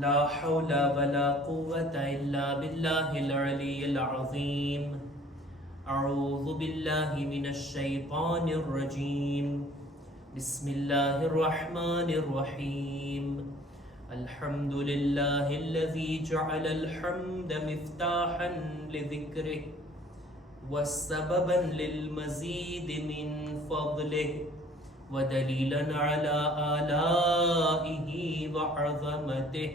لا حول ولا قوة إلا بالله العلي العظيم. أعوذ بالله من الشيطان الرجيم. بسم الله الرحمن الرحيم. الحمد لله الذي جعل الحمد مفتاحا لذكره وسببا للمزيد من فضله ودليلا على آلائه وعظمته.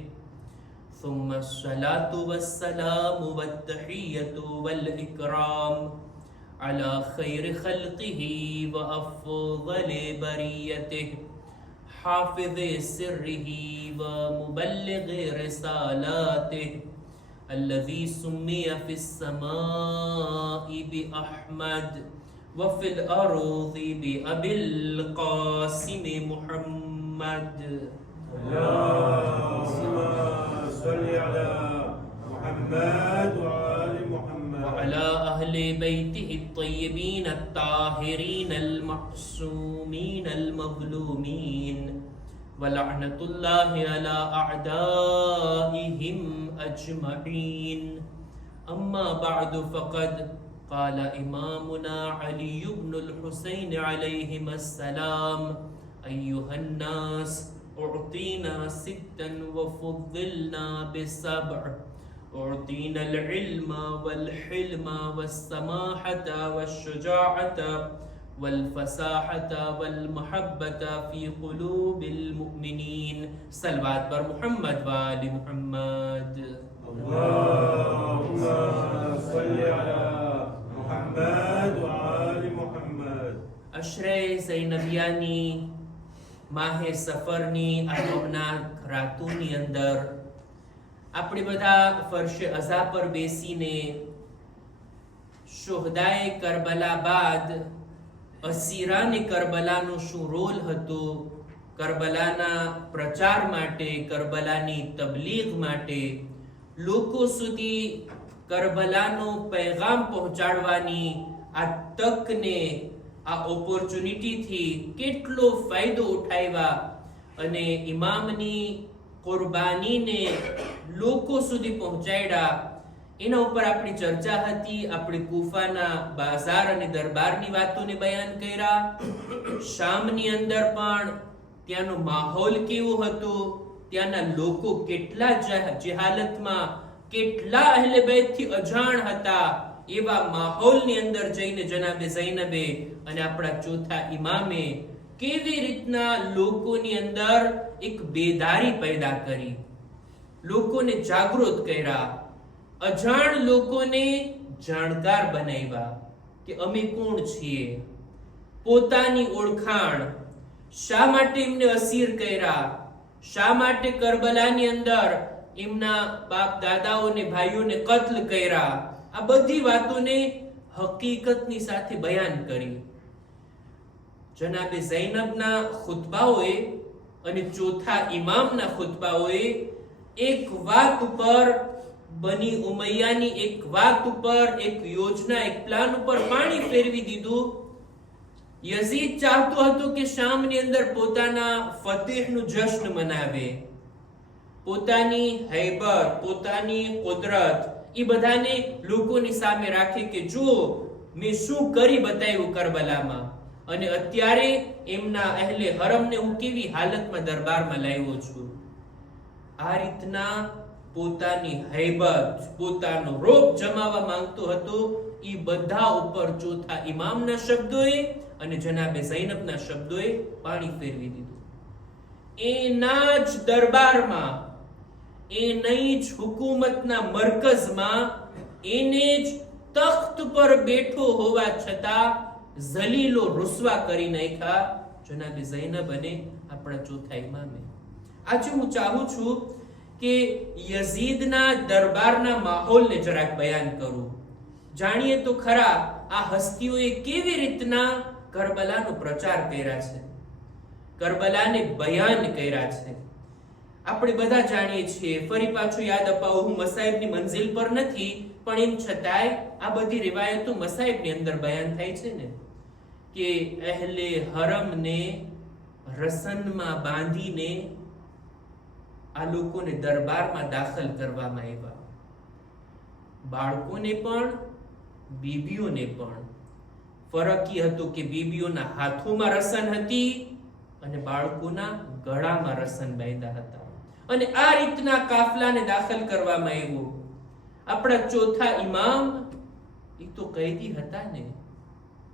ثم الصلاة والسلام والتحية والإكرام على خير خلقه وأفضل بريته حافظ سره ومبلغ رسالاته الذي سمي في السماء بأحمد وفي الأرض بأبي القاسم محمد. اللهم صل على محمد وآل محمد وعلى أهل بيته الطيبين الطاهرين المعصومين المظلومين ولعنة الله على أعدائهم أجمعين. أما بعد فقد قال إمامنا علي بن الحسين عليهما السلام: أيها الناس أعطينا ستا وفضلنا بسبع. أعطينا العلم والحلم والسماحة والشجاعة والفساحة والمحبة في قلوب المؤمنين. صلوات بر محمد وآل محمد. اللهم صل على محمد وآل محمد. અશરે ઝૈનબિયાની માહે સફરની આ નવનાથ રાતોની અંદર આપણે બધા ફરશે અઝા પર બેસીને શુહદાએ કરબલા બાદ અસીરાને કરબલાનો શું રોલ હતો, કરબલાના પ્રચાર માટે, કરબલાની તબલીગ માટે, લોકો સુધી કરબલાનો પૈગામ પહોંચાડવાની આ તકને, આ ઓપોર્ચ્યુનિટીથી કેટલો ફાયદો ઉઠાવ્યા અને ઇમામની કુરબાનીને લોકો સુધી પહોંચાડ્યા, એના ઉપર આપણી ચર્ચા હતી. આપણે કૂફાના બાઝાર અને દરબારની વાતોને બયાન કર્યા. શામની અંદર પણ ત્યાંનો માહોલ કેવો હતો, ત્યાંના લોકો કેટલા જહાલતમાં, કેટલા અહલે બેતથી અજાણ હતા, એવા માહોલની અંદર જઈને જનાબે ઝૈનબે અને આપણા ચોથા ઇમામે કેવી રીતના લોકોની અંદર એક બેદારી પેદા કરી, લોકોને જાગૃત કર્યા, અજાણ લોકોને જાણકાર બનાવ્યા કે અમે કોણ છીએ, પોતાની ઓળખાણ, શા માટે એમને અસીર કર્યા, શા માટે કરબલાની અંદર એમના બાપ દાદાઓને ભાઈઓને કત્લ કર્યા, આ બધી વાતોને હકીકતની સાથે બયાન કરી. જનાબે ઝૈનબના ખુતબાઓએ અને ચોથા ઇમામના ખુતબાઓએ એક વાત ઉપર, બની ઉમૈયાની એક વાત ઉપર, એક યોજના, એક પ્લાન ઉપર પાણી ફેરવી દીધું. યઝીદ ચાહતો હતો કે શામની અંદર પોતાના ફતેહનું જશ્ન મનાવે, પોતાની હૈબત, પોતાની કુદરત એ બધાને લોકોની સામે રાખે કે જો મેં શું કરી બતાવ્યું કરબલામાં, અને અત્યારે એમના અહેલે હરમને હું કેવી હાલતમાં દરબારમાં લાવ્યો છું. આ રીતના પોતાની હૈબત, પોતાનો રોપ જમાવવા માંગતો હતો. એ બધા ઉપર ચોથા ઇમામના શબ્દોએ અને જનાબે ઝૈનબના શબ્દોએ પાણી ફેરવી દીધું. એના જ દરબારમાં, એની જ હુકુમતના મરકઝમાં, એને જ તખ્ત પર બેઠો હોવા છતાં ઝલીલો રુસવા કરી નાખ્યા જનાબે ઝૈનબ અને આપણા ચોથા ઇમામે. આજે હું ચાહું છું કે યઝીદના દરબારના માહોલને જરાક બયાન કરું. જાણીએ તો ખરા આ હસ્તીઓએ કેવી રીતના કરબલાનો પ્રચાર કર્યા છે, કરબલાને બયાન કર્યા છે. આપણે બધા જાણીએ છીએ. ફરી પાછું યાદ અપાવું, હું મસાઈબની મંઝિલ પર નથી, પણ એમ છતાંય આ બધી રિવાયતો મસાઈબની અંદર બયાન થાય છે ને કે અહેલે હરમને રસનમાં બાંધીને આ લોકોને દરબારમાં દાખલ કરવામાં આવ્યા. બાળકોને પણ બીબીઓને પણ. ફરક એ હતો કે બીબીઓના હાથોમાં રસન હતી અને બાળકોના ગળામાં રસન બાંધ્યા હતા. અને આ રીતના કાફલાને દાખલ કરવામાં આવ્યો. આપણા ચોથા ઇમામ એ તો કૈદી હતા ને,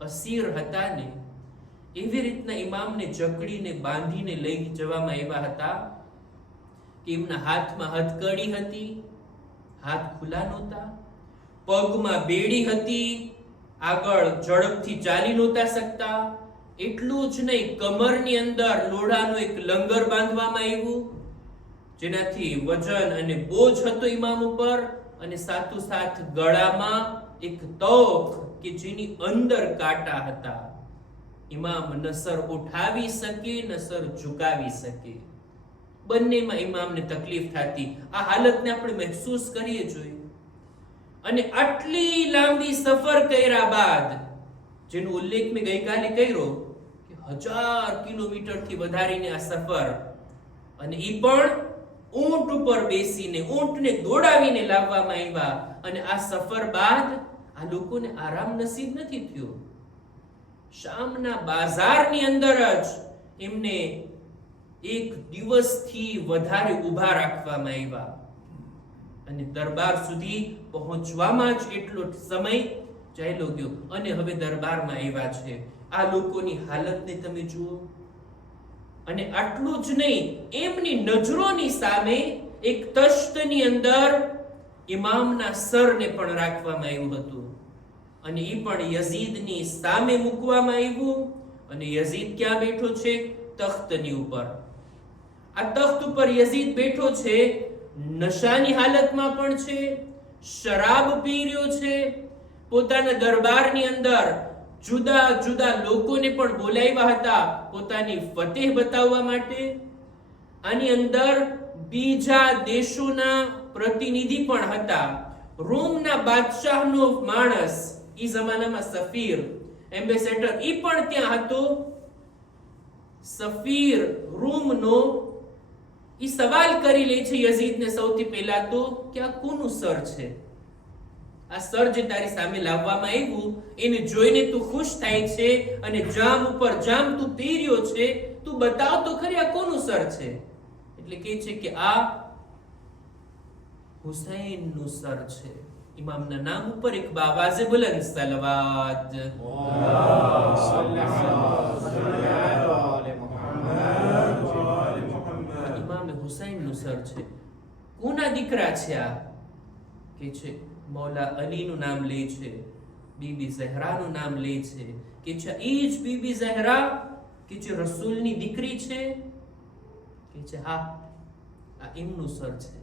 અસીર હતા ને, એવી રીતના ઇમામને જકડીને બાંધીને લઈ જવામાં આવ્યા હતા કે એમના હાથમાં હથકડી હતી, હાથ ખુલ્લા નહોતા, પગમાં બેડી હતી, આગળ ઝડપથી ચાલી નહોતા શકતા. એટલું જ નહીં, કમરની અંદર લોઢાનો એક લંગર બાંધવામાં આવ્યું જેનાથી વજન અને બોજ હતો ઇમામ ઉપર, અને સાથોસાથ ગળામાં એક તોક કે જેની અંદર કાંટા હતા. ઇમામ ન સર ઉઠાવી શકે ન સર ઝુકાવી શકે. બંનેમાં ઇમામને તકલીફ થતી. આ હાલતને આપણે મહેસૂસ કરીએ જોઈએ. અને આટલી લાંબી સફર કર્યા બાદ, જેનો ઉલ્લેખ મેં ગઈકાલે કર્યો કે 1000 કિલોમીટરથી વધારીને આ સફર, અને એ પણ ઊંટ ઉપર બેસીને, ઊંટને દોડાવીને લાવવામાં આવ્યા. અને આ સફર બાદ આ લોકોને આરામ નસીબ નથી થયો. શામના બાજારની અંદર જ એમને 1 દિવસથી વધારે ઊભા રાખવામાં આવ્યા. અને દરબાર સુધી પહોંચવામાં જ એટલો સમય ચાલ્યો ગયો. અને હવે દરબારમાં આવ્યા છે. આ લોકોની હાલતને તમે જુઓ. અને આટલું જ નહીં, એમની નજરોની સામે એક તશ્તની અંદર ઇમામના સરને પણ રાખવામાં આવ્યું હતું. અને એ પણ યઝીદની સામે મૂકવામાં આવ્યું. અને યઝીદ ક્યાં બેઠો છે? તખ્તની ઉપર. આ તખ્ત ઉપર યઝીદ બેઠો છે, નશાની હાલતમાં પણ છે, શરાબ પી રહ્યો છે. પોતાના દરબારની અંદર જુદા જુદા લોકોને પણ બોલાવ્યા હતા પોતાની ફતેહ બતાવવા માટે. આની અંદર બીજા દેશોના પ્રતિનિધિ પણ હતા. રોમના બાદશાહનો માણસ, ઈ જમાનામાં સફીર, એમ્બેસેડર, ઈ પણ ત્યાં હતો. સફીર રોમનો ઈ સવાલ કરી લે છે યઝીદને સૌથી પહેલા તો કે આ કોનું સર છે? આ સર જે તારી સામે લાવવામાં આવ્યું એને જોઈને તું ખુશ થાય છે અને જામ ઉપર જામ તું પી રહ્યો છે, તું બતાવ તો ખરી આ કોનું સર છે? એટલે કહે છે કે આ હુસૈનનું સર છે. ઇમામના નામ ઉપર એક બાવાઝે બુલંદ સલવાત. ઇમામ હુસૈનનું સર છે. કોના દીકરા છે આ? કે છે મૌલા અલીનું નામ લે છે, બીબી ઝહરાનું નામ લે છે. કે છે એ જ બીબી ઝહરા કે જે રસૂલની દીકરી છે? કે છે હા, આ એમનું સર છે.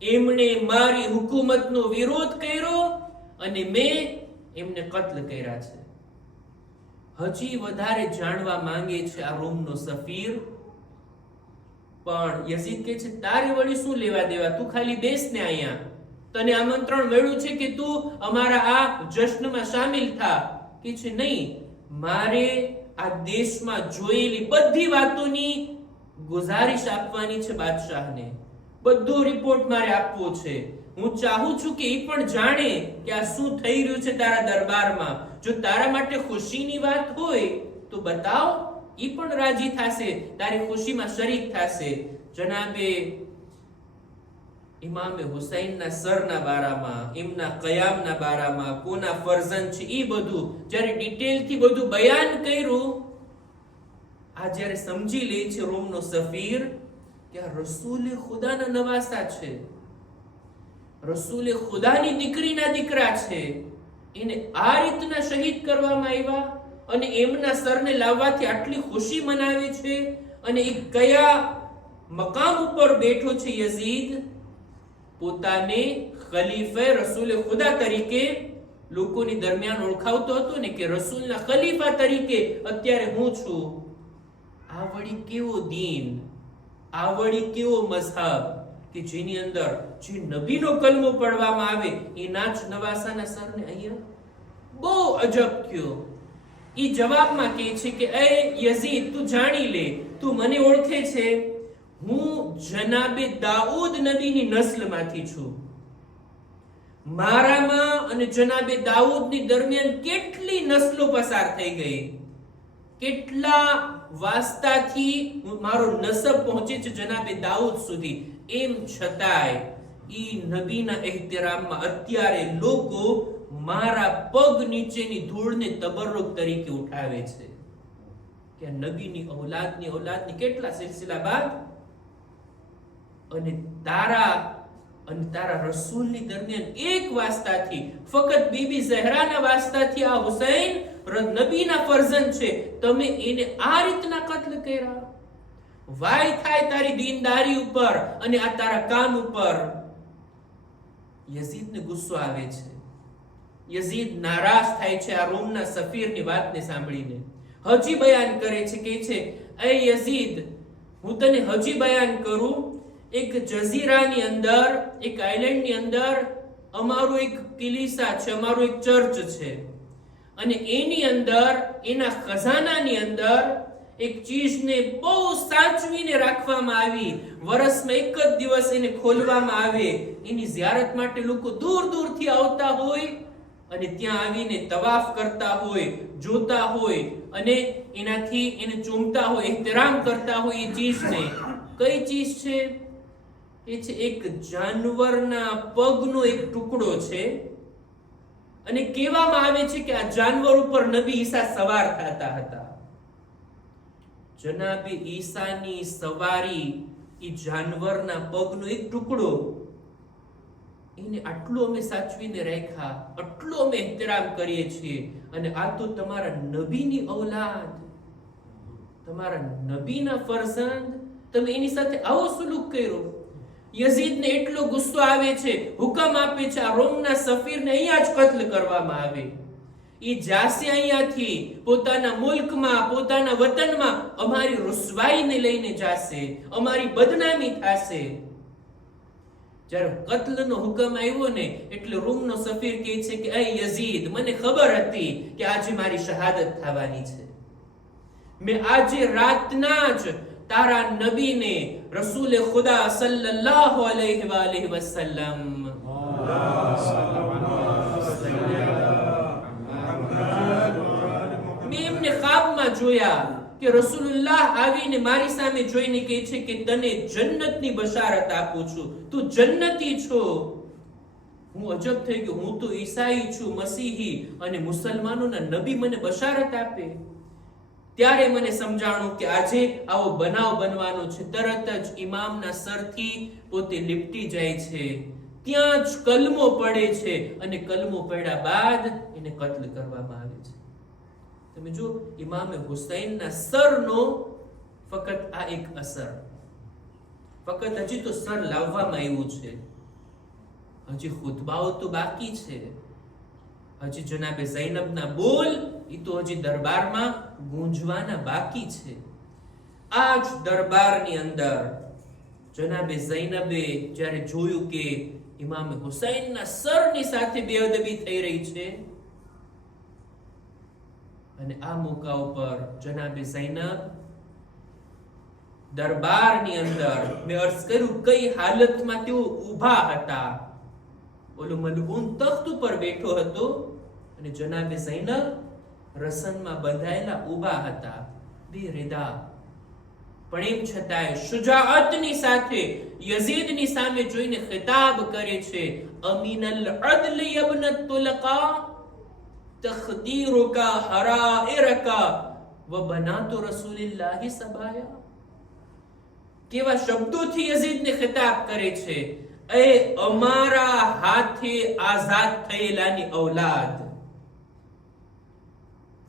એમણે મારી હુકુમતનો વિરોધ કર્યો અને મેં એમને કત્લ કર્યા છે. હજી વધારે જાણવા માંગે છે આ રોમનો સફીર. પણ યઝીદ કહે છે તારે વળી શું લેવા દેવા? તું ખાલી બેસ ને અહીંયા. તને આમંત્રણ મળ્યું છે કે તું અમારા આ જશ્નમાં શામિલ થા. કે છે નહીં, મારે આ દેશમાં જોયેલી બધી વાતોની ગુજારિશ આપવાની છે બાદશાહને. બધો રિપોર્ટ મારે આપવો છે. હું ચાહું છું કે એ પણ જાણે કે આ શું થઈ રહ્યું છે તારા દરબારમાં. જો તારા માટે ખુશીની વાત હોય તો બતાવ, એ પણ રાજી થશે, તારી ખુશીમાં શરીક થશે. જનાબે ઇમામે હુસૈનના સરના બારામાં, એમના કયામના બારામાં, કોના ફરઝંદ છે એ બધું જ્યારે ડિટેલથી બધું બયાન કર્યું, આ જ્યારે સમજી લે છે રોમનો સફીર કે આ રસૂલે ખુદાના નવાસા છે, રસૂલે ખુદાની દીકરીના દીકરા છે, એને આ રીતના શહીદ કરવામાં આવ્યા અને એમના સરને લાવવાથી આટલી ખુશી મનાવે છે. અને એ કયા મકામ ઉપર બેઠો છે યઝીદ? પોતાને ખલીફે રસૂલે ખુદા તરીકે લોકોની દરમિયાન ઓળખાવતો હતો ને કે રસૂલના ખલીફા તરીકે અત્યારે હું છું. આ વળી કેવો દીન, આ વળી કેવો મઝહબ કે જેની અંદર જે નબીનો કલમો પડવામાં આવે એના જ નવાસાના સરને અહીંયા બહુ અજબ થયો. ઈ જવાબમાં કહે છે કે એ યઝીદ, તું જાણી લે, તું મને ઓળખે છે, હું જનાબે દાઉદ નબીની નસ્લમાંથી છું. મારામાં અને જનાબે દાઉદની દરમિયાન કેટલી નસ્લો પસાર થઈ ગઈ, કેટલા વાસ્તાથી મારો નસબ પહોંચે છે જનાબે દાઉદ સુધી. એમ છતાંય ઈ નબીના એહતરામમાં અત્યારે લોકો મારા પગ નીચેની ધૂળને તબરુક તરીકે ઉઠાવે છે કે નબીની ઔલાદની કેટલા સિલસિલા બાદ અને તારા રસૂલની દરમિયાન એક વાસ્તાથી, ફક્ત બીબી ઝહરાના વાસ્તાથી આ હુસૈન નબીના ફરઝંદ છે, તમે એને આ રીતના કત્લ કર્યા. વાય થાય તારી દીનદારી ઉપર અને આ તારા કામ ઉપર. યઝીદને ગુસ્સો આવે છે. યઝીદ નારાજ થાય છે આ રોમના સફીરની વાતને સાંભળીને. હજી બયાન કરે છે, કે છે, એ યઝીદ, હું તને હજી બયાન કરું, એક જઝીરાની અંદર, એક આઇલેન્ડની અંદર અમારું એક કિલીસા છે, અમારું એક ચર્ચ છે, અને એની અંદર, એના ખજાનાની અંદર એક ચીજને બહુ સાચવીને રાખવામાં આવી. વર્ષમાં એક જ દિવસ એને ખોલવામાં આવે. એની ઝિયારત માટે લોકો દૂર દૂરથી આવતા હોય અને ત્યાં આવીને તવાફ કરતા હોય, જોતા હોય અને એનાથી એને ચૂમતા હોય, એહતરામ કરતા હોય. એ ચીજને કઈ ચીજ છે? એ છે એક જાનવરના પગનો એક ટુકડો છે. અને કહેવામાં આવે છે કે આ જાનવર ઉપર નબી ઈસા સવાર થતા હતા. જનાબે ઈસાની સવારી ઈ જાનવરના પગનો એક ટુકડો, એને આટલો અમે સાચવીને રાખ્યા, આટલો અમે એહતરામ કરીએ છીએ. અને આ તો તમારા નબીની ઔલાદ, તમારા નબીના ફરઝંદ, તમે એની સાથે આવો સુલુક કર્યો. યઝીદને એટલો ગુસ્સો આવે છે, હુકમ આપે છે આ રોમના સફીરને અહીંયા જ કત્લ કરવામાં આવે. ઈ જાસે અહીંયાથી પોતાના મુલ્કમાં, પોતાના વતનમાં અમારી રુસવાઈને લઈને જાશે, અમારી બદનામી થશે. જ્યારે કત્લનો હુકમ આવ્યો ને, એટલે રોમનો સફીર કહે છે કે, એ યઝીદ, મને ખબર હતી કે આજે મારી શહાદત થવાની છે. મેં આજે રાતના જ તારા નબીને, રસૂલે ખુદા સલ્લલ્લાહુ અલૈહિ વસલ્લમ, મેં એમને ખ્વાબમાં જોયા કે રસૂલુલ્લાહ આવીને મારી સામે જોઈને કહે છે કે તને જન્નતની બશારત આપું છું, તું જન્નતી છો. હું અજબ થઈ ગયો, હું તો ઈસાઈ છું, મસીહી, અને મુસલમાનોના નબી મને બશારત આપે. ત્યારે મને સમજાણું કે આજે આવો બનાવ બનવાનો છે. તરત જ ઇમામના સરથી પોતે લીપટી જાય છે, ત્યાં જ કલમો પડે છે, અને કલમો પડ્યા બાદ એને કત્લ કરવામાં આવે છે. તમે જો, ઇમામે હુસૈનના સરનો ફક્ત આ એક અસર, ફક્ત હજી તો સર લાવવામાં આવ્યું છે, હજી ખુતબાઓ તો બાકી છે. હજી જનાબે ઝૈનબના બોલ એ તો હજી દરબારમાં ગૂંજવાના બાકી છે. આ જ દરબારની અંદર જનાબે ઝૈનબે જ્યારે જોયું કે ઇમામ હુસૈનના સરની સાથે બેઅદબી થઈ રહી છે, અને આ મોકા ઉપર જનાબે ઝૈનબ દરબારની અંદર, મેં અર્થ કર્યું કઈ હાલતમાં તેઓ ઊભા હતા. ઓલો મલઉન તખ્ત ઉપર બેઠો હતો અને જનાબે ઝૈનબ રસનમાં બંધાયેલા ઊભા હતા, બેરેદા. પણ એમ છતાંય શુજાઅતની સાથે યઝીદની સામે જોઈને ખિતાબ કરે છે, અમીનલ અદલ યબનત તુલકા તખદીરુકા હરાઇરકા વ બનાતુ રસૂલિલ્લાહી સબાયા. કેવા શબ્દોથી યઝીદને ખિતાબ કરે છે, એ અમારા હાથે આઝાદ થયેલાની ઔલાદ.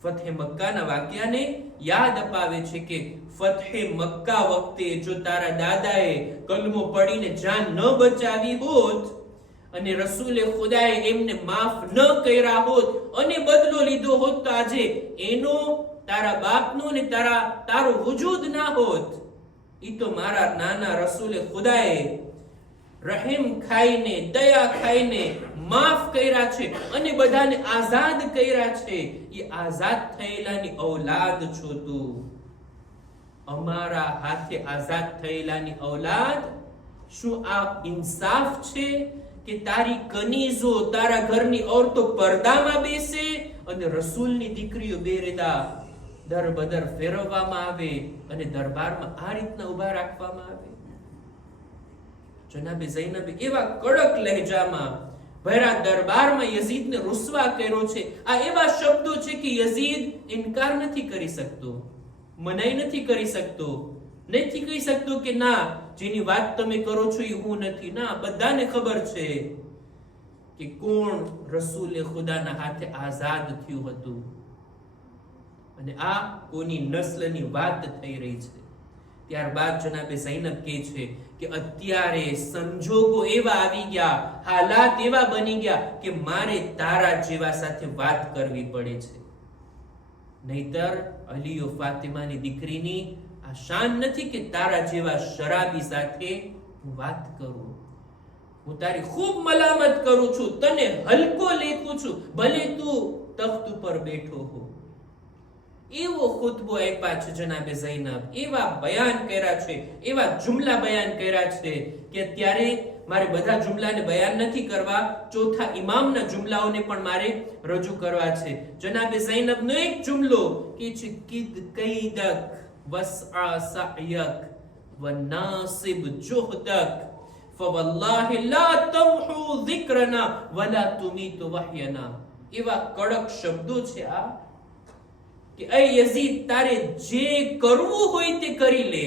ફતહે મક્કાના વાક્યાને યાદ અપાવે છે કે ફતહે મક્કા વખતે જો તારા દાદાએ કલમો પડીને જાન ન બચાવી હોત અને રસૂલે ખુદાએ એમને માફ ન કર્યા હોત અને બદલો લીધો હોત, તો આજે એનો, તારા બાપનો ને તારો વજૂદ ના હોત. ઈ તો મારા નાના રસૂલે ખુદાએ રહેમ ખાઈને, દયા ખાઈને માફ કર્યા છે અને બધાને આઝાદ કર્યા છે. એ આઝાદ થયેલાની ઔલાદ છો તું. અમારા હાથે આઝાદ થયેલાની ઔલાદ, શું આ ઇન્સાફ છે કે તારી કનીઝો, તારા ઘરની ઓરતો પડદામાં બેસે અને રસૂલની દીકરીઓ બેરેદા દર બદર ફેરવવામાં આવે અને દરબારમાં આ રીતના ઉભા રાખવામાં આવે? જનાબે ઝૈનબે એવા કડક લહેજામાં ભરા દરબારમાં યઝીદને રૂસવા કર્યો છે. આ એવા શબ્દો છે કે યઝીદ ઇનકાર નથી કરી શકતો, મનાઈ નથી કરી શકતો, નથી કહી શકતો કે ના, જેની વાત તમે કરો છો એ હું નથી. ના, બધાને ખબર છે કે કોણ રસૂલે ખુદાના હાથે આઝાદ થયું હતું અને આ કોની નસ્લની વાત થઈ રહી છે. ત્યારબાદ જનાબે ઝૈનબ કહે છે કે અત્યારે સંજોગો એવા આવી ગયા, હાલાત એવા બની ગયા કે મારે તારા જેવા સાથે વાત કરવી પડે છે. નહીતર અલીઓ ફાતિમાની દીકરીની આ શાન નથી કે તારા જેવા શરાબી સાથે હું વાત કરું. હું તારી ખૂબ મલામત કરું છું, તને હલકો લેતું છું, ભલે તું તખ્ત ઉપર બેઠો હો. એવો ખુતબો આપ્યા છે જનાબે ઝૈનબ, એવા બયાન કર્યા છે, એવા જુમલા બયાન કર્યા છે કે અત્યારે મારે બધા જુમલાને બયાન નથી કરવા, ચોથા ઇમામના જુમલાઓને પણ મારે રજૂ કરવા છે. જનાબે ઝૈનબનો એક જુમલો કે છે કિદ કૈદક વસઆ સઅયક વનાસિબ જુહદક ફવલ્લાહી લા તમહુ ذિક્રના વલા તુમીતુ વહયના. એવા કડક શબ્દો છે આ કે એ યઝીદ, તારે જે કરવું હોય તે કરી લે,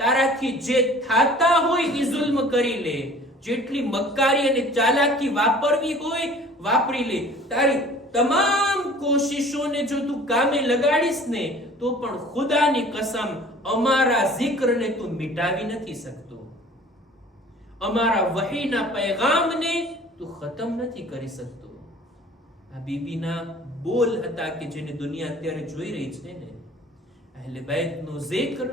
તારાથી જે થાતા હોય એ જુલ્મ કરી લે, જેટલી મક્કારી અને ચાલાકી વાપરવી હોય વાપરી લે. તારી તમામ કોશિશોને જો તું કામે લગાડીશ ને તો પણ ખુદાની કસમ અમારા જિક્રને તું મિટાવી નથી શકતો, અમારા વહીના પૈગામને તું ખતમ નથી કરી શકતો. આ બીબીના બોલ હતા કે જેને દુનિયા અત્યારે જોઈ રહી છે ને. અહેલે બેતનો zikr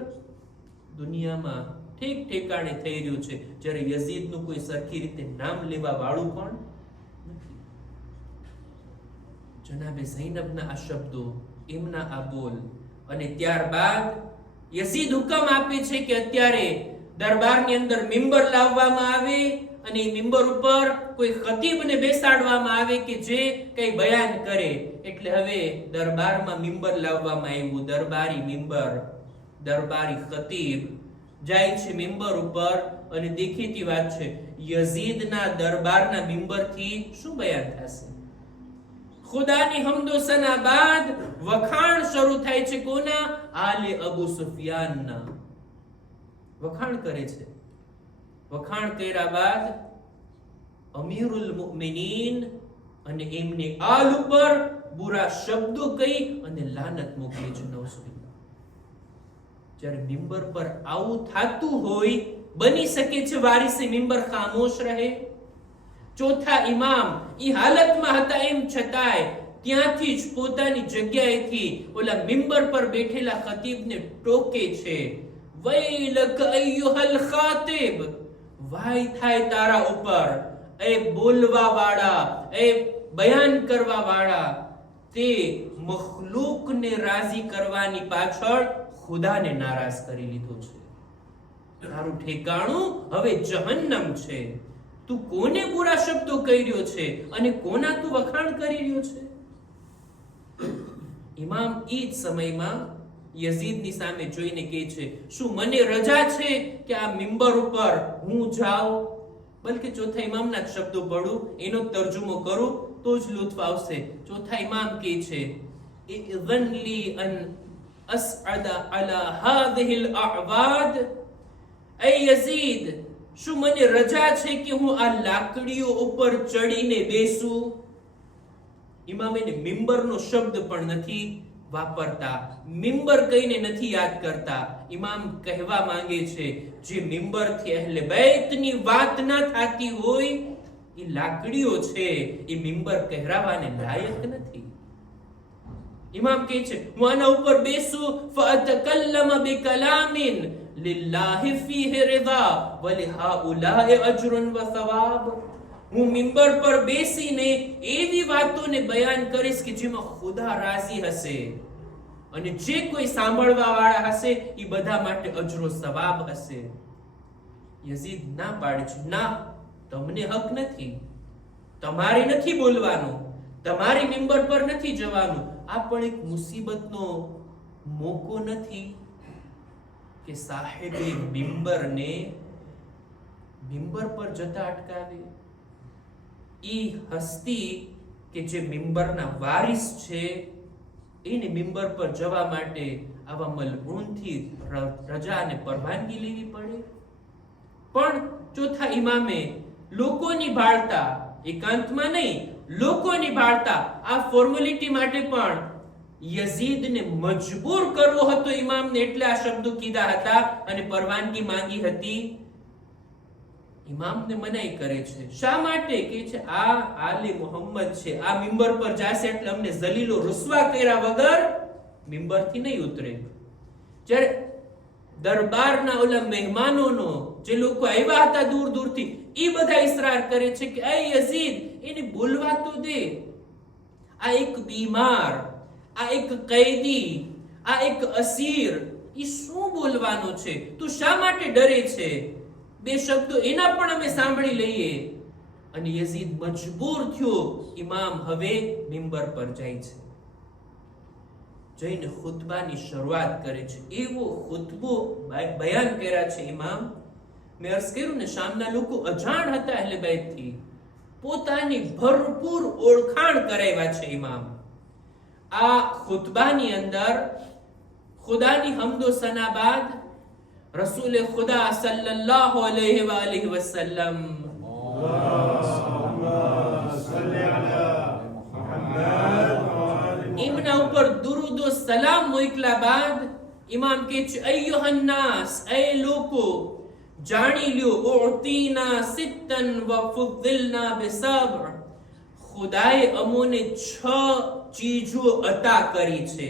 દુનિયામાં ઠેક ઠેકાણે થઈ રહ્યું છે, જ્યારે યઝીદનું કોઈ સરખી રીતે નામ લેવા વાળું પણ નથી. જનાબે ઝૈનબના આ શબ્દો, એમના આ બોલ, અને ત્યારબાદ યઝીદ હુકમ આપે છે કે અત્યારે દરબારની અંદર મિંબર લાવવામાં આવે અને મિંબર ઉપર કોઈ ખતીબને બેસાડવામાં આવે કે જે કઈ બયાન કરે. એટલે હવે દરબારમાં મિંબર લાવવામાં આવ્યું, દરબારી મિંબર, દરબારી ખતીબ જાય છે મિંબર ઉપર અને દેખીતી વાત છે યઝીદના દરબારના મિંબરથી શું બયાન થશે? ખુદાની હમદો સના બાદ વખાણ શરૂ થાય છે. કોના? આલે અબુ સુફિયાનના વખાણ કરે છે. વખાણ કર્યા બાદ અમીરુલ મુમિનીન અને એમને આલ ઉપર બુરા શબ્દો કહી અને લાનત મોકલે છે. નૌસુબિલ્લાહ. જ્યારે મિંબર પર આવું થાતું હોય, બની શકે છે વારિસે મિંબર ખામોશ રહે. ચોથા ઇમામ ઈ હાલતમાં હતા, એમ છતાંય ત્યાંથી જ પોતાની જગ્યાએથી ઓલા મિંબર પર બેઠેલા ખતીબને ટોકે છે, વૈલક અય્યુહલ ખાતિબ, વાય થાય તારા ઉપર, એ બોલવા વાળા, એ બયાન કરવા વાળા. તે મખલૂકને રાજી કરવાની પાછળ ખુદાને નારાજ કરી લીધો છે. તારું ઠેકાણું હવે જહન્નમ છે. તું કોને બુરા શબ્દો કહી રહ્યો છે અને કોના તું વખાણ કરી રહ્યો છે? ઇમામ ઈ જ સમયમાં યઝીદની સામે જોઈને કહે છે, શું મને રજા છે કે આ મિંબર ઉપર હું જાઉં? બલકે ચોથા ઇમામના જ શબ્દો પડું, એનો તર્જુમો કરું તો જ લુત્ફ આવશે. ચોથા ઇમામ કહે છે, ઇઝન લી અન અસઅદા અલા હાધિલ અઅવાદ. એ યઝીદ, શું મને રજા છે કે હું આ લાકડીઓ ઉપર ચડીને બેસું? ઇમામ એને મિંબરનો શબ્દ પણ નથી વાપરતા, મિંબર કહીને નથી યાદ કરતા. ઇમામ કહેવા માંગે છે જે મિંબરથી અહેલે બેતની વાત ના થતી હોય એ લાકડીઓ છે, એ મિંબર કહેરાવાને લાયક નથી. ઇમામ કહે છે હું આના ઉપર બેસું, ફઅતકલ્લમ બિકલામિન લિલ્લાહી ફીહી રિદા વલિહાઉલાએ અજ્રુન વ સવાબ. હું મિંબર પર બેસીને એવી વાતોને બયાન કરીશ કે જેમાં ખુદા રાજી હશે અને જે કોઈ સાંભળવા વાળા હશે એ બધા માટે અજરો સવાબ હશે. યઝીદ ના પાડે છે, ના, તમને હક નથી, તમારે નથી બોલવાનું, તમારે મિંબર પર નથી જવાનું. આ પણ એક મુસીબતનો મોકો નથી કે સાહેબે મિંબરને મિંબર પર જતા અટકાવે. ઈ હસ્તી કે જે મિંબરના વારિસ છે એને મિંબર પર જવા માટે આવા મલઉનથી રજા અને પરવાનગી લેવી પડે. પણ ચોથા ઇમામે લોકોની ભાળતા, એકાંતમાં નહીં, લોકોની ભાળતા આ ફોર્માલિટી માટે પણ યઝીદને મજબૂર કરવો હતો ઇમામને, એટલે આ શબ્દો કીધા હતા અને પરવાનગી માંગી હતી. ઇમામને મનાઈ કરે છે. શા માટે? કે છે આ આલે મોહમ્મદ છે, આ મિંબર પર જાશે એટલે અમને જલીલો રૂસવા કર્યા વગર મિંબરથી નહીં ઉતરે. જ્યારે દરબારના ઓલા મહેમાનોનો જે લોકો આવ્યા હતા દૂર દૂરથી, એ બધા ઇસરાર કરે છે કે એ યઝીદ, એને બોલવા તો દે. આ એક બીમાર, આ એક કૈદી, આ એક અસીર, એ શું બોલવાનો છે? તું શા માટે ડરે છે? બે શબ્દો એના પણ અમે સાંભળી લઈએ. અને યઝીદ મજબૂર થયો. ઇમામ હવે મિંબર પર જાય છે, જઈને ખુતબાની શરૂઆત કરે છે. એવો ખુતબો બયાન કર્યા છે ઇમામ. મેં અર્ઝ કર્યું ને, શામના લોકો અજાણ હતા અહલે બેતથી, પોતાની ભરપૂર ઓળખાણ કરાવ્યા છે ઇમામ. આ ખુતબાની અંદર ખુદાની હમદો સના બાદ રસૂલ ખુદા સલ્લલ્લાહુ અલૈહિ વસલ્લમ એમના ઉપર દુરૂદ ઓ સલામ મોકલ્યા બાદ ઇમામ કહે છે, અય્યુહન નાસ, એ લોકો, જાણી લ્યો, ઉતીના સિત્તન વ ફુદ્દિલના બિસબ, ખુદાએ અમોને 6 ચીજો અતા કરી છે.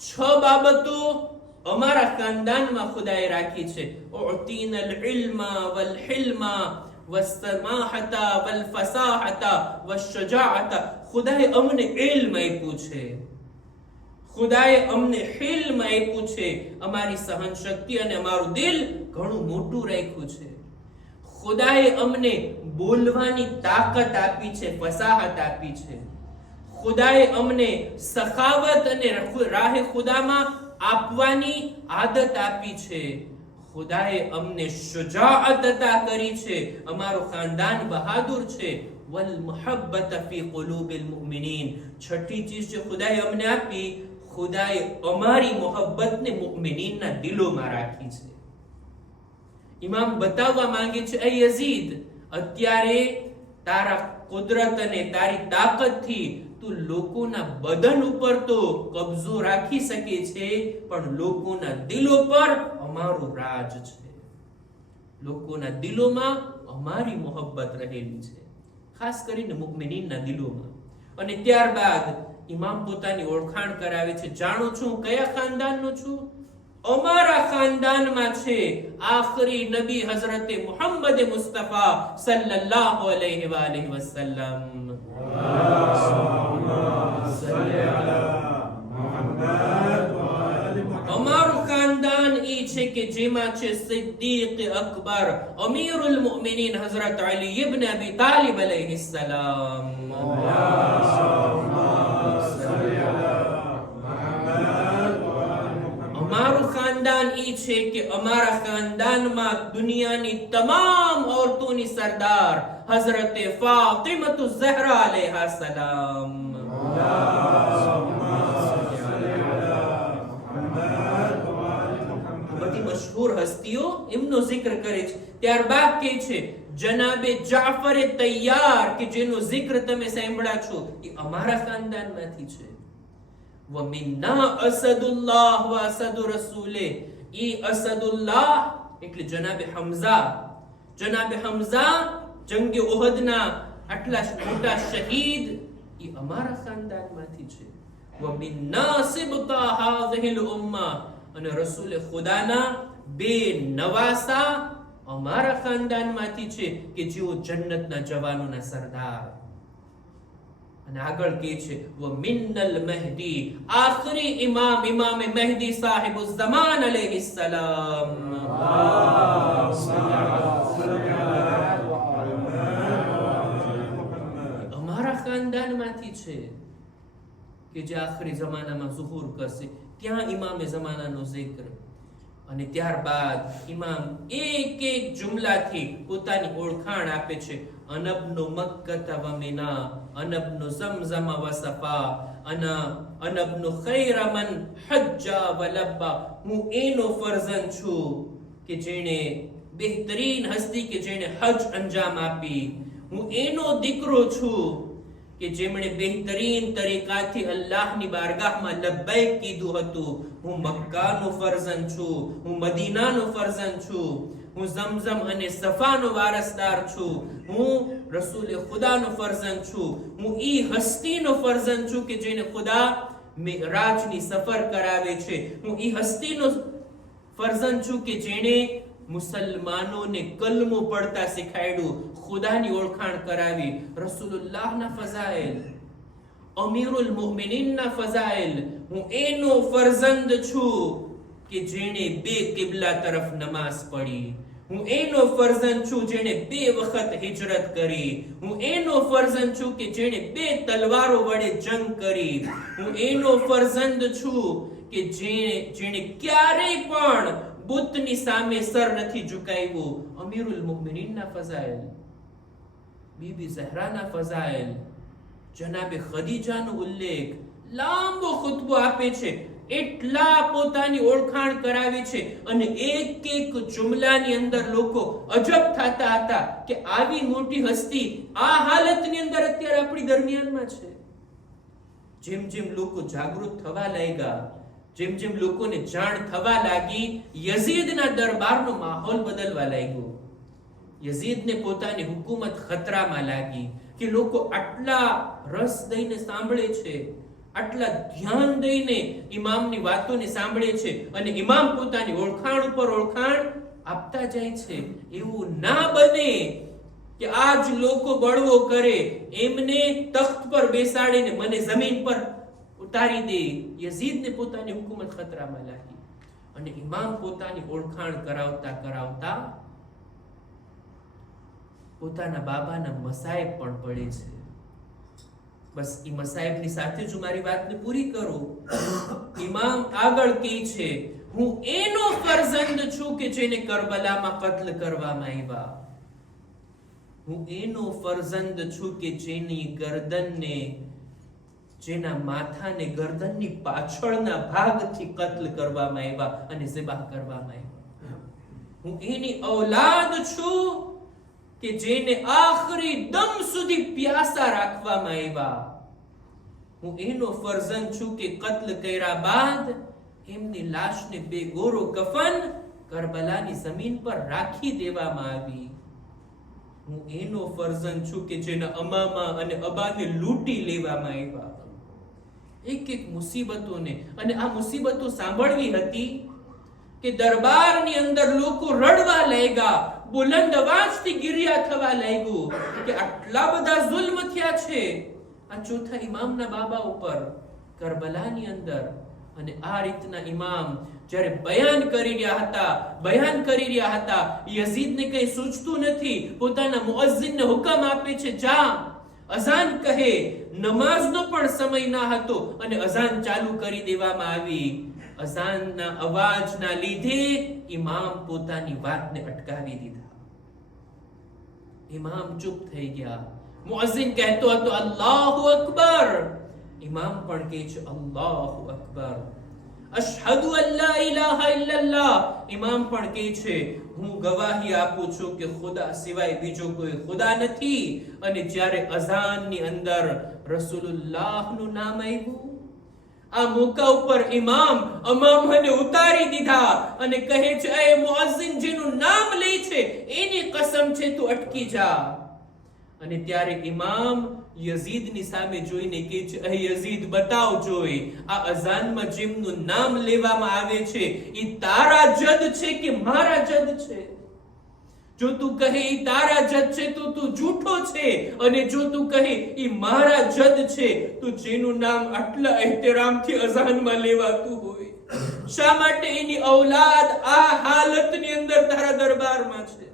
6 બાબતો અમારા ખાનદાનમાં ખુદાએ રાખી છે. ઉતીનલ ઇલ્મા વલ હિલ્મા વસ્સમાહતા વલ ફસાહતા વશ્શજાઅતા. ખુદાએ અમને ઇલ્મ આપ્યું છે, ખુદાએ અમને હિલ્મ આપ્યું છે, અમારી સહન શક્તિ અને અમારું દિલ ઘણું મોટું રાખ્યું છે. ખુદાએ અમને બોલવાની તાકાત આપી છે, ફસાહત આપી છે. ખુદાએ અમને સખાવત અને રાહે ખુદામાં આપવાની આદત આપી છે. ખુદાએ અમને શુજાઅત અતા કરી છે, અમારું ખાનદાન બહાદુર છે. વલ મુહબ્બત ફી કુલૂબિલ મુમિનીન. છઠ્ઠી ચીજ જે ખુદાએ અમને આપી, ખુદાએ અમારી મોહબ્બતને મુમિનીનના દિલોમાં રાખી છે. ઇમામ બતાવવા માંગે છે, એ યઝીદ, અત્યારે તારા કુદરત અને તારી તાકાતથી તું લોકોના બદન ઉપર તો કબજો રાખી શકે છે, પણ લોકોના દિલો પર અમારું રાજ છે. લોકોના દિલોમાં અમારી મોહબ્બત રહેલી છે, ખાસ કરીને મુમિનીનના દિલોમાં. અને ત્યારબાદ ઇમામ પોતાની ઓળખાણ કરાવે છે. જાણું છું કયા ખાનદાનનો છું? અમારા ખાનદાનમાં છે આખરી નબી હઝરત મુહમ્મદ મુસ્તફા સલ્લલ્લાહુ અલૈહિ વસલ્લમ. અમારું ખાનદાન ઈ છે કે જેમાં છે સિદ્દીક અકબર, અમીરુલ મુમિનીન હઝરત અલી ઇબ્ન અબી તાલિબ અલૈહિ સલામ. અમારું ખાનદાન ઈ છે કે અમારા ખાનદાનમાં દુનિયાની તમામ औरतोની સરદાર હઝરત ફાતિમા ઝહરા અલૈહા સલામ. બધી મશહૂર હસ્તીઓ એમનો જિક્ર કરે છે. ત્યારબાદ કહે છે જનાબે જાફર તૈયાર, કે જેનો જિક્ર તમે સાંભળ્યા છો એ અમારા ખાનદાનમાંથી છે. વમિન્ના અસદુલ્લાહ વ અસદુ રસૂલે. ઈ અસદુલ્લાહ એટલે જનાબે હમઝા. જનાબે હમઝા જંગે ઉહદના આટલા મોટા શહીદ ઈ અમારા ખાનદાનમાંથી છે. વમિન્ના સિબતા હાઝિહિલ ઉમ્મા. અને રસૂલ ખુદાના 2 નવાસા અમારા ખાનદાનમાંથી છે કે જેઓ જન્નતના જવાનોના સરદાર. અને આગળ કહે છે વ મિન્નલ મહદી, આખરી ઇમામ ઇમામ મહદી સાહિબુ ઝમાન અલૈહિ સલામ. અમારા ખાનદાનમાંથી છે કે જે આખરી જમાનામાં ઝુહુર કરશે. ત્યાં ઇમામે જમાનાનો zikr. અને ત્યારબાદ ઇમામ એક એક જુમલાથી પોતાની ઓળખાણ આપે છે. અનબનો મક્કત વ મિના, અનબનો ઝમઝમ વ સફા, અનબનો ખૈર મન હજ્જા વ લબ્બા. હું એનો ફરઝંદ છું કે જેણે બહેતરીન હસ્તી કે જેણે હજ અંજામ આપી. હું એનો દીકરો છું કે જેમણે બહેતરીન તરીકાથી અલ્લાહની બારગાહમાં લબ્બૈક કીધું હતું. હું મક્કાનો ફરઝંદ છું, હું મદીનાનો ફરઝંદ છું, હું ઝમઝમ અને સફાનો વારસદાર છું, હું રસૂલ ખુદાનો ફરઝંદ છું, હું ઈ હસ્તીનો ફરઝંદ છું કે જેને ખુદા મિરાજની સફર કરાવે છે. હું ઈ હસ્તીનો ફરઝંદ છું કે જેણે મુસલમાનોને કલમો પડતા શીખાડ્યું, ખુદાની ઓળખાણ કરાવી. રસૂલુલ્લાહના ફઝાઇલ, અમીરુલ મુમિનીનના ફઝાઇલ, હું એનો ફરઝંદ છું કે જેણે બે કિબલા તરફ નમાઝ પડી. હું એનો ફરઝંદ છું જેણે બે વખત હિજરત કરી. હું એનો ફરઝંદ છું કે જેણે બે તલવારો વડે જંગ કરી. હું એનો ફરઝંદ છું કે જેણે ક્યારેય પણ બુતની સામે સર નથી ઝુકાવ્યું. અમીરુલ મુમિનીનના ફઝાઇલ, બીબી ઝહરાના ફઝાઇલ, જનાબે ખદીજાનો ઉલ્લેખ, લાંબો ખુતબો આપે છે. એટલા પોતાની ઓળખાણ કરાવે છે અને એક એક જુમલાની અંદર લોકો અજબ થતા હતા કે આવી મોટી હસ્તી આ હાલતની અંદર અત્યારે આપણી દરમિયાનમાં છે. જેમ જેમ લોકો જાગૃત થવા લાગ્યા, જેમ જેમ લોકોને જાણ થવા લાગી, યઝીદના દરબારનો માહોલ બદલવા લાગ્યો. યઝીદને પોતાની હુકુમત ખતરામાં લાગી કે લોકો આટલા રસ દઈને સાંભળે છે, આટલા ધ્યાન દઈને ઇમામની વાતોને સાંભળે છે અને ઇમામ પોતાની ઓળખાણ ઉપર ઓળખાણ આપતા જાય છે. એવું ના બને કે આજ લોકો બળવો કરે, એમને તખ્ત પર બેસાડીને મને જમીન પર ઉતારી દે. યઝીદને પોતાની હુકુમત ખતરામાં લાગી અને ઇમામ પોતાની ઓળખાણ કરાવતા કરાવતા પોતાના બાબાના મસાયબ પણ પડે છે. બસ ઈ મસાયબની સાથે જ મારી વાતને પૂરી કરું. ઇમામ આગળ કહે છે હું એનો ફરઝંદ છું કે જેને કરબલામાં કત્લ કરવામાં આવ્યા. હું એનો ફરઝંદ છું કે જેની ગરદનને, જેના માથાને ગરદનની પાછળના ભાગથી કત્લ કરવામાં આવ્યા અને ઝિબાહ કરવામાં આવ્યા. હું એની ઔલાદ છું કે જેને આખરી દમ સુધી પ્યાસા રાખવામાં આવ્યા. હું એનો ફરઝંદ છું કે કત્લ કર્યા બાદ એમની લાશને બેગોરો કફન કરબલાની જમીન પર રાખી દેવામાં આવી. હું એનો ફરઝંદ છું કે જેના અમામા અને અબાને લૂંટી લેવામાં આવ્યા. એક એક મુસીબતોને, અને આ મુસીબતો સાંભળવી હતી કે દરબારની અંદર લોકો રડવા લાગ્યા, બુલંદ અવાજથી ગિરિયા થવા લાગ્યું કે આટલા બધા જુલ્મ થયા છે આ ચોથા ઇમામના બાબા ઉપર કરબલાની અંદર. અને આ રીતના ઇમામ જ્યારે બયાન કરી રહ્યા હતા, યઝીદને કઈ સૂચતું નથી, પોતાના મુઅઝ્ઝિનને હુકમ આપે છે જા અઝાન કહે. નમાઝનો પણ સમય ના હતો અને અઝાન ચાલુ કરી દેવામાં આવી. અઝાનના અવાજના લીધે ઇમામ પોતાની વાતને અટકાવી દીધા. ઇમામ ચૂપ થઈ ગયા. મુઅઝ્ઝિન કહેતો હતો અલ્લાહુ અકબર, ઇમામ પણ કહે છે અલ્લાહુ અકબર. અશહદુ અલ્લા ઇલાહા ઇલ્લલ્લાહ, ઇમામ પણ કહે છે હું ગવાહી આપું છું કે ખુદા સિવાય બીજો કોઈ ખુદા નથી. અને જ્યારે અઝાનની અંદર રસૂલુલ્લાહનું નામ આવ્યું, આ મોકા ઉપર ઇમામ અમામને ઉતારી દીધા અને કહે છે એ મુઅઝ્ઝિન જેનું નામ લે છે એની કસમ છે તું અટકી જા. અને ત્યારે ઇમામ યઝીદની સામે જોઈને કહે છે એ યઝીદ બતાવ જોઈ આ અઝાનમાં જેમનું નામ લેવામાં આવે છે એ તારા જદ છે કે મારા જદ છે? જો તું કહે ઈ તારા જદ છે તો તું જૂઠો છે, અને જો તું કહે ઈ મારા જદ છે તો જેનું નામ આટલા એહતરામથી અઝાનમાં લેવાતું હોય, શા માટે એની ઔલાદ આ હાલતની અંદર તારા દરબારમાં છે?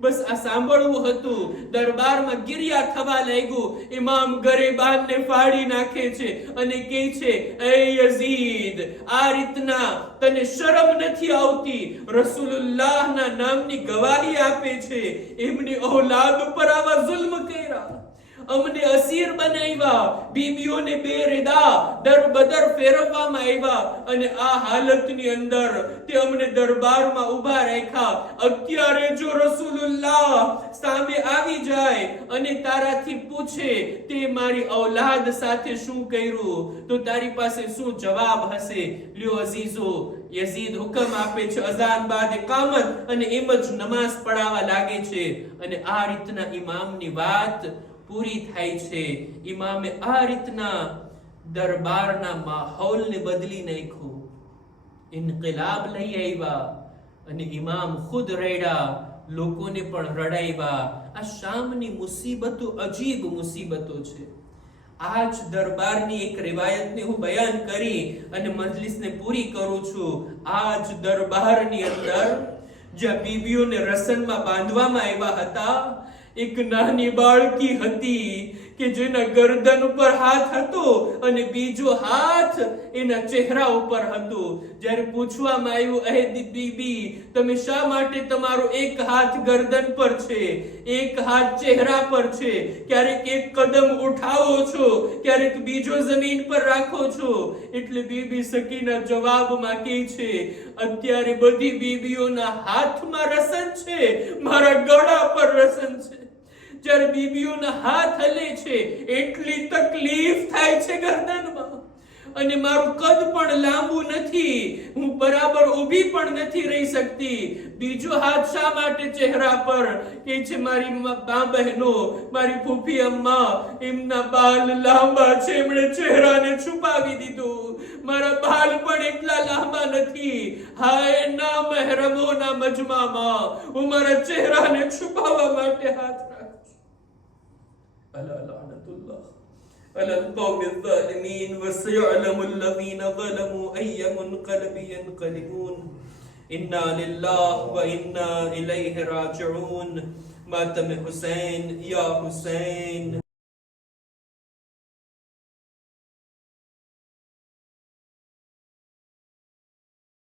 બસ આ સાંભળવું હતું. દરબારમાં ગિરિયા થવા લાગ્યું. ઇમામ ગરીબાનને ફાડી નાખે છે અને કહે છે, એ યઝીદ, આ રીતના તને શરમ નથી આવતી? રસૂલુલ્લાહના નામની ગવાહી આપે છે, એમની ઔલાદ ઉપર આવા જુલ્મ કર્યા, અમને અસીર બનાવ્યા, બીબીઓને બેરેદા દર બદર ફેરવવામાં આવ્યા, અને આ હાલતની અંદર તે અમને દરબારમાં ઊભા રાખ્યા. અત્યારે જો રસૂલુલ્લાહ સામે આવી જાય અને તારાથી પૂછે તે મારી ઔલાદ સાથે શું કર્યું, તો તારી પાસે શું જવાબ હશે? લ્યો અઝીઝો, યઝીદ હુકમ આપે છે, અઝાન બાદ ઇકામત, અને એમ જ નમાઝ પઢાવા લાગે છે. અને આ રીતના ઇમામની વાત પૂરી થાય છે. ઇમામે આ રીતના દરબારના માહોલને બદલી નાખ્યો, ઇન્કિલાબ લઈ આવ્યા, અને ઇમામ ખુદ રડ્યા, લોકોને પણ રડાવ્યા. આ શામની મુસીબતો અજીબ મુસીબતો છે. આજ દરબારની એક રિવાયતને હું બયાન કરી અને મજલિસને પૂરી કરું છું. આજ દરબારની અંદર જ્યાં બીબીઓને રસનમાં બાંધવામાં આવ્યા હતા, એક નાની બાળકી હતી કે જેના ગરદન ઉપર હાથ હતો અને બીજો હાથ એના ચહેરા ઉપર હતો. જ્યારે પૂછવામાં આવ્યું, અહે બીબી, તમે શા માટે તમારો એક હાથ ગરદન પર છે, એક હાથ ચહેરા પર છે, ક્યારેક એક કદમ ઉઠાવો છો, ક્યારેક બીજો જમીન પર રાખો છો? એટલે બીબી સકીના જવાબમાં કહે છે, અત્યારે બધી બીબીઓના હાથમાં રસન છે, મારા ગળા પર રસન છે. જ્યારે બીબીઓના હાથ હલે છે એટલી તકલીફ થાય છે ગરદનમાં, અને મારું કદ પણ લાંબુ નથી, હું બરાબર ઊભી પણ નથી રહી શકતી. બીજો હાથ શા માટે ચહેરા પર? કે છે મારી મા બહેનો, મારી ફૂફી અમ્મા, એમના બાલ લાંબા છે, એમણે ચહેરાને છુપાવી દીધું. મારા બાલ પણ એટલા લાંબા નથી. હાય ના મહેરમોના મજમામાં હું મારા ચહેરાને છુપાવવા માટે હાથ રાખું. ألا لعنة الله على القوم الظالمين وسيعلم الذين ظلموا أي منقلب ينقلبون. إنا لله وإنا إليه راجعون. ماتم حسين يا حسين.